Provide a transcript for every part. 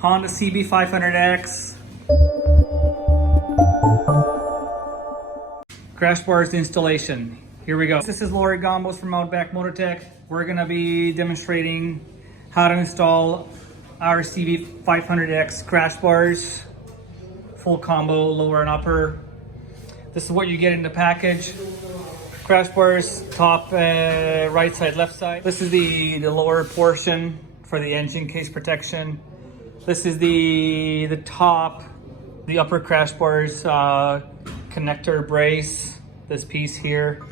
Honda CB500X. Crash bars installation. Here we go. This is Lori Gambos from Outback Motortek. We're gonna be demonstrating how to install our CB500X crash bars. Full combo, lower and upper. This is what you get in the package. Crash bars, top right side, left side. This is the lower portion for the engine case protection. This is the top, the upper crash bars connector brace. This piece here.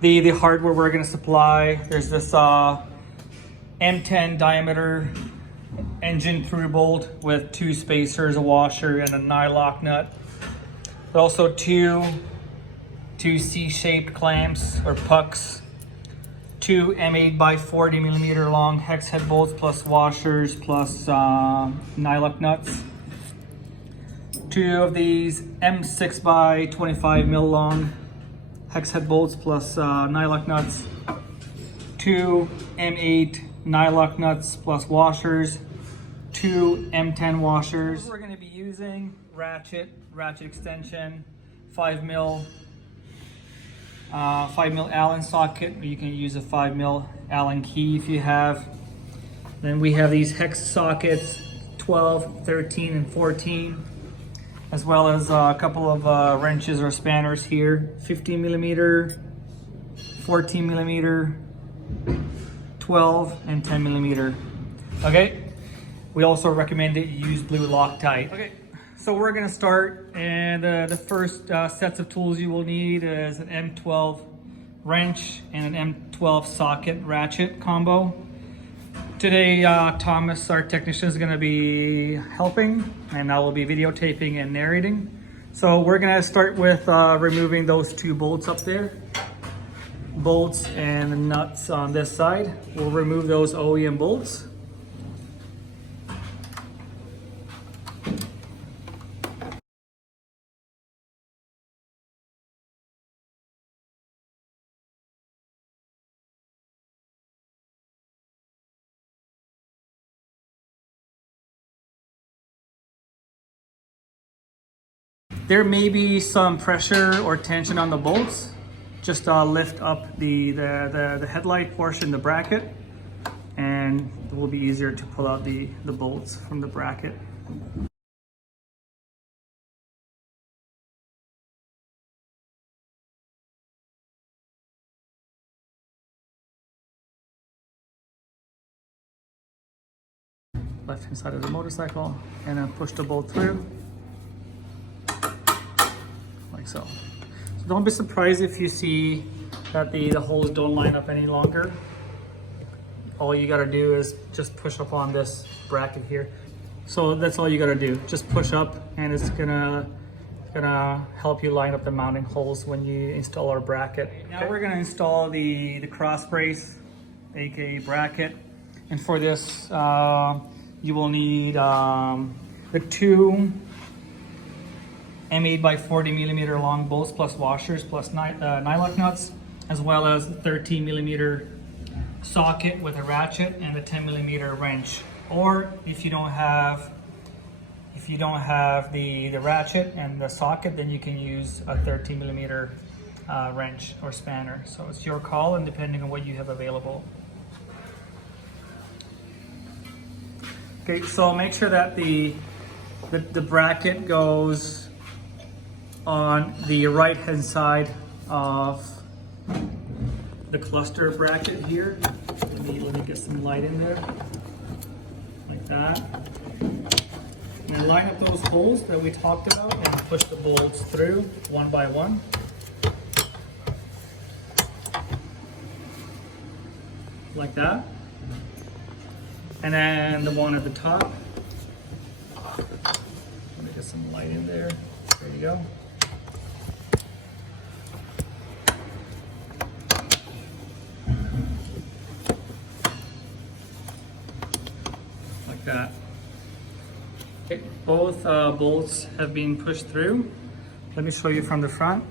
The hardware we're gonna supply. There's this M10 diameter engine through bolt with 2 spacers, a washer, and a nylock nut. Also two C-shaped clamps or pucks, 2 M8x40mm long hex head bolts plus washers plus nylock nuts, 2 of these M6x25mm long hex head bolts plus nylock nuts, 2 M8 nylock nuts plus washers, 2 M10 washers. We're going to be using ratchet extension, 5mm Allen socket. You can use a 5mm Allen key if you have. Then we have these hex sockets, 12, 13, and 14, as well as a couple of wrenches or spanners here, 15mm, 14mm, 12, and 10mm. Okay. We also recommend that you use blue Loctite. Okay, so we're gonna start, and the first sets of tools you will need is an M12 wrench and an M12 socket ratchet combo. Today, Thomas, our technician, is gonna be helping, and I will be videotaping and narrating. So we're gonna start with removing those 2 bolts up there. Bolts and the nuts on this side. We'll remove those OEM bolts. There may be some pressure or tension on the bolts. Just lift up the headlight portion, the bracket, and it will be easier to pull out the bolts from the bracket. Left hand side of the motorcycle, and then push the bolt through. Like so. So don't be surprised if you see that the holes don't line up any longer. All you gotta do is just push up on this bracket here. So that's all you gotta do. Just push up, and it's gonna help you line up the mounting holes when you install our bracket. Now we're gonna install the cross brace, aka bracket. And for this, you will need the 2 M8x40mm long bolts plus washers plus nylock nuts, as well as a 13mm socket with a ratchet and a 10mm wrench. Or if you don't have the ratchet and the socket, then you can use a 13mm wrench or spanner. So it's your call, and depending on what you have available. Okay, so make sure that the bracket goes on the right hand side of the cluster bracket here. Let me get some light in there, like that. And line up those holes that we talked about and push the bolts through one by one. Like that. And then the one at the top. Let me get some light in there. There you go. Like that. Okay, both bolts have been pushed through. Let me show you from the front.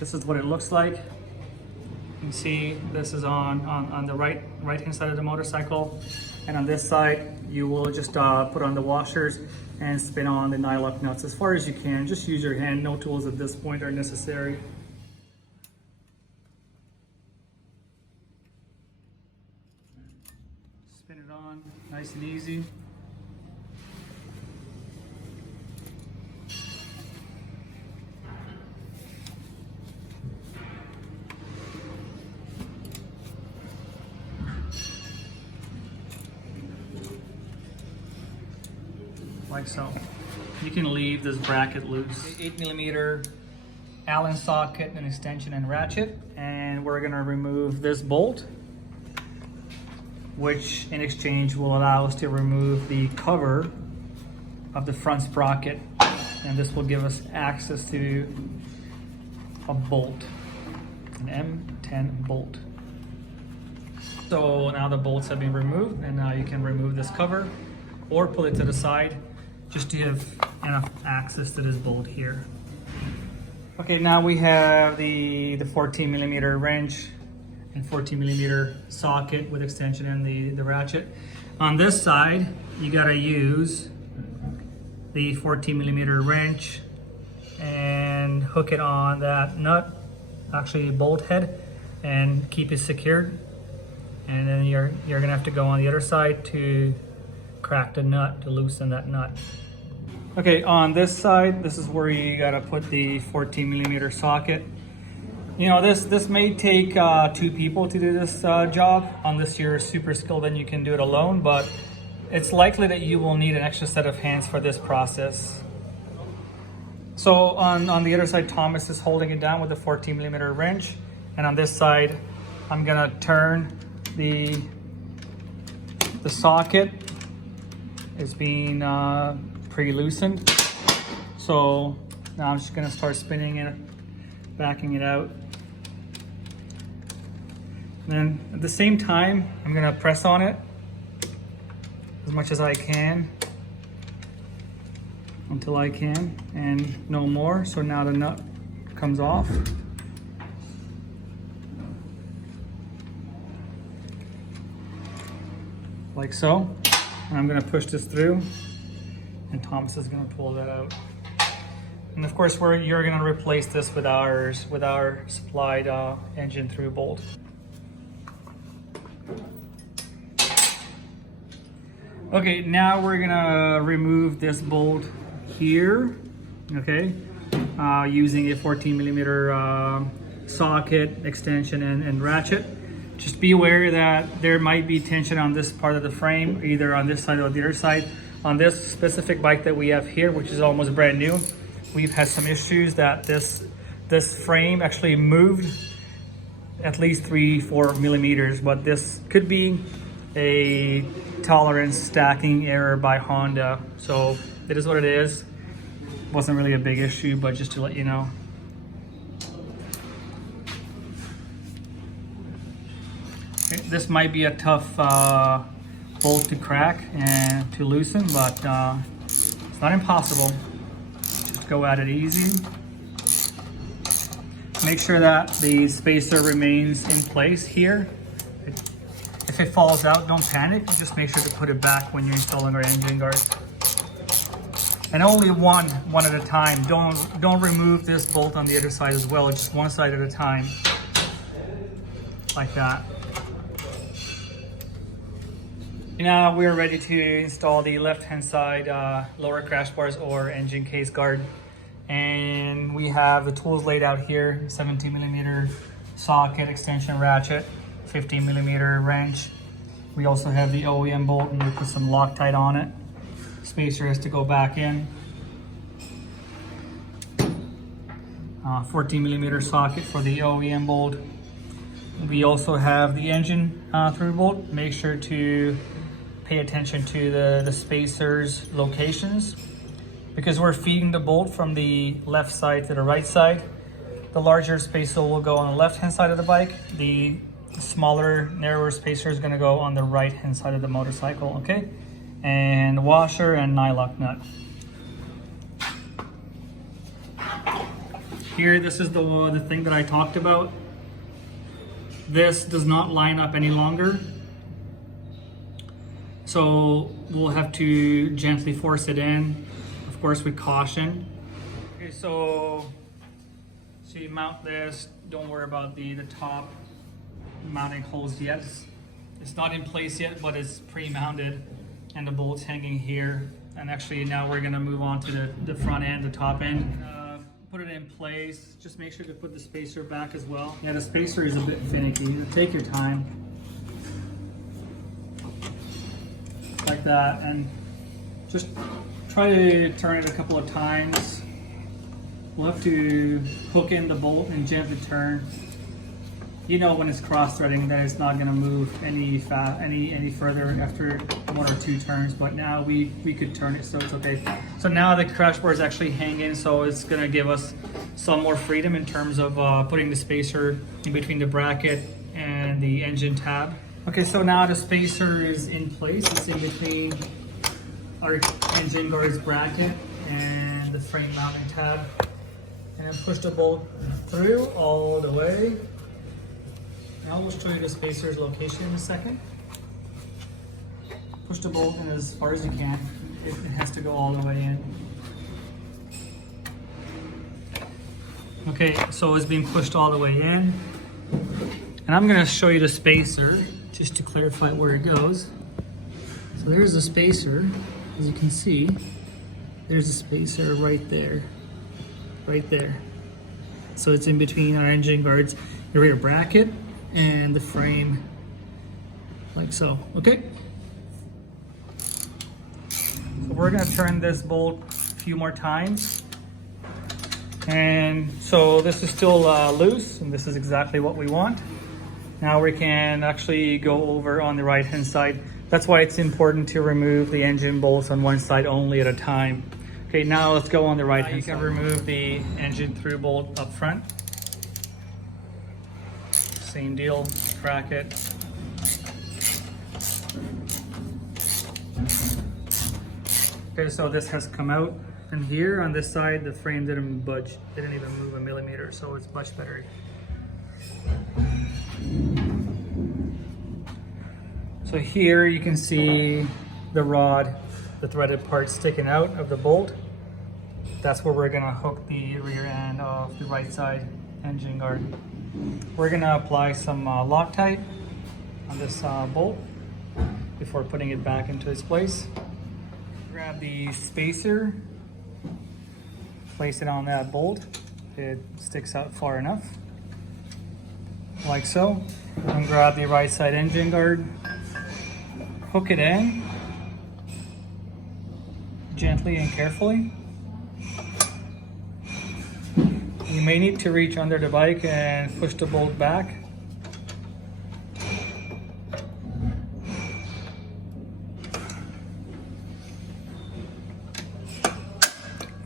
This is what it looks like. You can see this is on the right hand side of the motorcycle. And on this side, you will just put on the washers and spin on the nylock nuts as far as you can. Just use your hand, no tools at this point are necessary. Spin it on, nice and easy. Like so. You can leave this bracket loose. 8mm Allen socket, an extension and ratchet, and we're gonna remove this bolt, which in exchange will allow us to remove the cover of the front sprocket, and this will give us access to a bolt, an M10 bolt. So now the bolts have been removed, and now you can remove this cover or pull it to the side just to have enough access to this bolt here. Okay, now we have the 14mm wrench and 14mm socket with extension and the ratchet. On this side, you gotta use the 14mm wrench and hook it on that nut, actually bolt head, and keep it secured. And then you're gonna have to go on the other side to crack the nut to loosen that nut. Okay, on this side, this is where you gotta put the 14mm socket. You know, this may take 2 people to do this job. Unless you're super skilled, then you can do it alone, but it's likely that you will need an extra set of hands for this process. So on the other side, Thomas is holding it down with the 14mm wrench, and on this side, I'm gonna turn the socket. It's being pre-loosened. So now I'm just gonna start spinning it, backing it out. And then at the same time, I'm gonna press on it as much as I can until I can, and no more. So now the nut comes off. Like so. And I'm gonna push this through, and Thomas is gonna pull that out. And of course, you're gonna replace this with our supplied engine through bolt. Okay, now we're gonna remove this bolt here, okay, using a 14mm socket, extension, and ratchet. Just be aware that there might be tension on this part of the frame, either on this side or the other side. On this specific bike that we have here, which is almost brand new, we've had some issues that this frame actually moved at least 3-4 millimeters, but this could be a tolerance stacking error by Honda. So it is what it is. Wasn't really a big issue, but just to let you know. This might be a tough bolt to crack and to loosen, but it's not impossible. Just go at it easy. Make sure that the spacer remains in place here. If it falls out, don't panic. Just make sure to put it back when you're installing our engine guard. And only one at a time. Don't remove this bolt on the other side as well. Just one side at a time, like that. Now we're ready to install the left-hand side lower crash bars or engine case guard. And we have the tools laid out here: 17mm socket, extension ratchet, 15mm wrench. We also have the OEM bolt, and we put some Loctite on it. Spacer has to go back in. 14mm socket for the OEM bolt. We also have the engine through bolt. Make sure to pay attention to the spacers locations, because we're feeding the bolt from the left side to the right side. The larger spacer will go on the left hand side of the bike. The smaller, narrower spacer is going to go on the right hand side of the motorcycle. Okay, and washer and nylock nut. Here, this is the thing that I talked about. This does not line up any longer. So we'll have to gently force it in, of course with caution. Okay, so you mount this, don't worry about the top mounting holes yet. It's not in place yet, but it's pre-mounted and the bolt's hanging here. And actually now we're gonna move on to the front end, the top end. Put it in place. Just make sure to put the spacer back as well. Yeah, the spacer is a bit finicky. Take your time. Like that, and just try to turn it a couple of times. We'll have to hook in the bolt and gently turn. You know when it's cross-threading that it's not going to move any further after 1 or 2 turns, but now we could turn it, so it's okay. So now the crash bar is actually hanging, so it's going to give us some more freedom in terms of putting the spacer in between the bracket and the engine tab. Okay, so now the spacer is in place. It's in between our engine guards bracket and the frame mounting tab. And then push the bolt through all the way. Now we'll show you the spacer's location in a second. Push the bolt in as far as you can. It has to go all the way in. Okay, so it's being pushed all the way in. And I'm gonna show you the spacer just to clarify where it goes. So there's the spacer, as you can see. There's a spacer right there. Right there. So it's in between our engine guards, the rear bracket, and the frame, like so, okay? So we're gonna turn this bolt a few more times. And so this is still loose, and this is exactly what we want. Now we can actually go over on the right hand side. That's why it's important to remove the engine bolts on one side only at a time. Okay, now let's go on the right hand side. You can remove the engine through bolt up front. Same deal, crack it. Okay, so this has come out, and here on this side the frame didn't budge, didn't even move a millimeter, so it's much better. So here you can see the rod, the threaded part sticking out of the bolt. That's where we're gonna hook the rear end of the right side engine guard. We're gonna apply some Loctite on this bolt before putting it back into its place. Grab the spacer, place it on that bolt. It sticks out far enough, like so. And grab the right side engine guard, hook it in gently and carefully. You may need to reach under the bike and push the bolt back.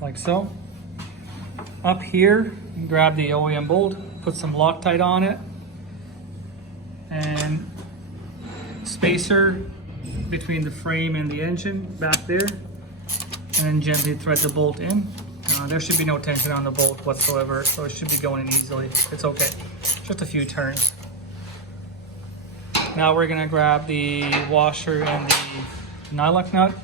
Like so. Up here, grab the OEM bolt, put some Loctite on it, and spacer between the frame and the engine back there, and then gently thread the bolt in. There should be no tension on the bolt whatsoever, so it should be going in easily. It's okay, just a few turns. Now we're gonna grab the washer and the nylock nut.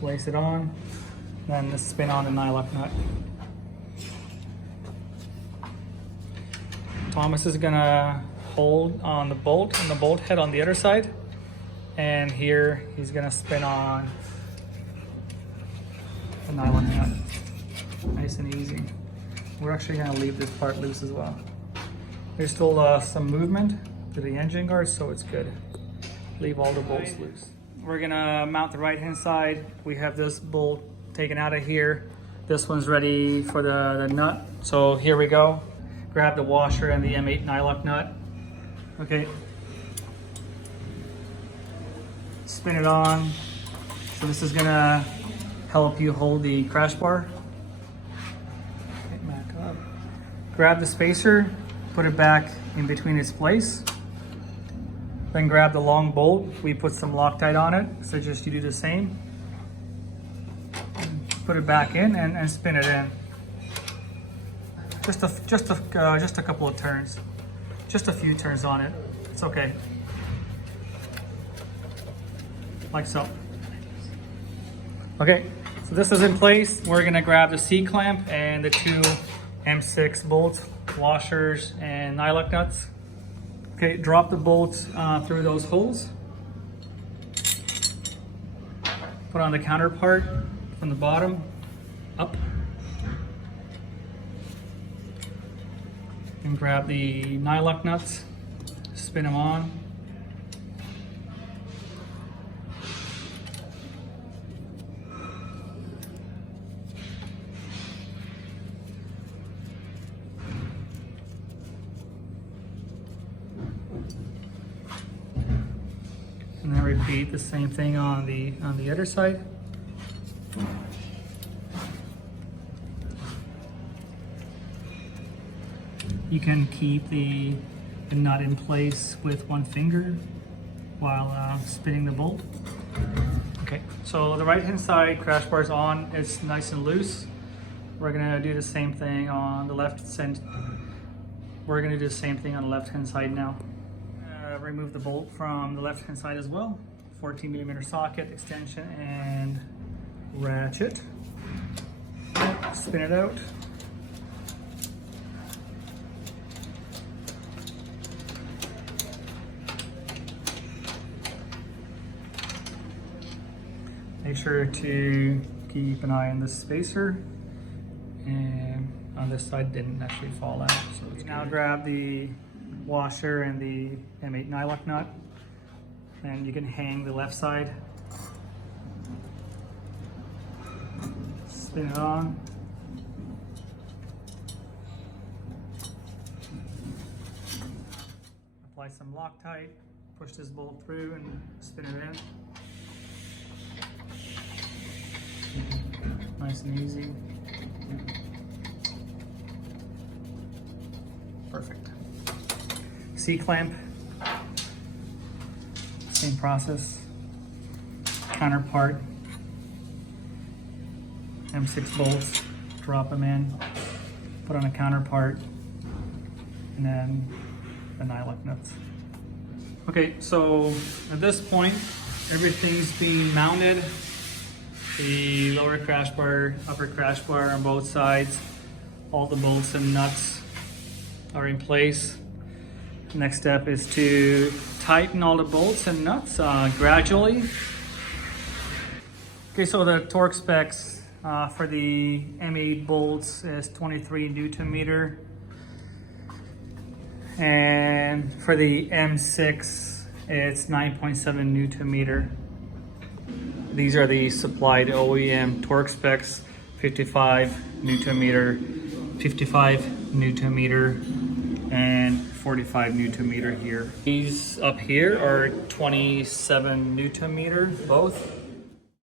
Place it on, then spin on the nylock nut. Thomas is gonna hold on the bolt and the bolt head on the other side. And here he's gonna spin on the nylon nut. Nice and easy. We're actually gonna leave this part loose as well. There's still some movement to the engine guard, so it's good. Leave all the bolts loose. We're gonna mount the right hand side. We have this bolt taken out of here. This one's ready for the nut. So here we go. Grab the washer and the M8 nylock nut. Okay. Spin it on. So this is gonna help you hold the crash bar. Back up. Grab the spacer, put it back in between its place. Then grab the long bolt. We put some Loctite on it, so just you do the same. Put it back in and spin it in. Just a couple of turns. just a few turns on it. It's okay. Like so. Okay, so this is in place. We're gonna grab the C-clamp and the two M6 bolt washers and nylock nuts. Okay, drop the bolts through those holes. Put on the counterpart from the bottom up. And grab the nylock nuts, spin them on. And then repeat the same thing on the other side. You can keep the nut in place with one finger while spinning the bolt. Okay, so the right hand side crash bar is on, it's nice and loose. We're gonna do the same thing on the left side. We're gonna do the same thing on the left hand side now. Remove the bolt from the left hand side as well. 14mm socket, extension, and ratchet. Spin it out. Make sure to keep an eye on the spacer, and on this side didn't actually fall out. So let's now grab the washer and the M8 nylock nut, and you can hang the left side. Spin it on. Apply some Loctite, push this bolt through and spin it in. Nice and easy. Perfect. C-clamp, same process. Counterpart, M6 bolts, drop them in, put on a counterpart, and then the nylock nuts. Okay, so at this point, everything's being mounted. The lower crash bar, upper crash bar on both sides. All the bolts and nuts are in place. Next step is to tighten all the bolts and nuts gradually. Okay, so the torque specs for the M8 bolts is 23 Newton meter. And for the M6, it's 9.7 Newton meter. These are the supplied OEM torque specs, 55 Newton meter, 55 Newton meter, and 45 Newton meter here. These up here are 27 Newton meter, both.